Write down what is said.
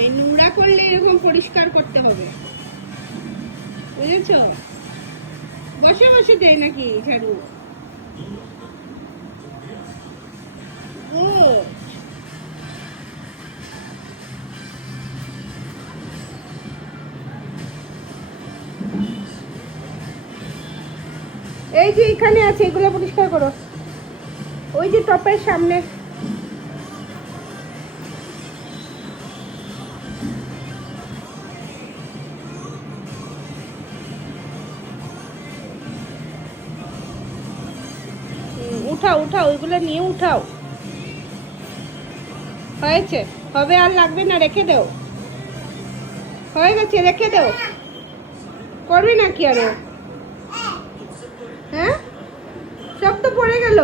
এই নোংরা করলে এরকম পরিষ্কার করতে হবে, বুঝেছ? বসে বসে দেয় নাকি ঝাড়ু? গুড। এই যে এখানে আছে, এগুলো পরিষ্কার করো। ওই যে টপের সামনে। উঠাও উঠাও, ওইগুলো নিয়ে উঠাও। হয়েছে, হবে, আর লাগবে না, রেখে দাও। হয়ে গেছে, রেখে দাও। করবে না কি আরো? হ্যাঁ, সব তো পড়ে গেল।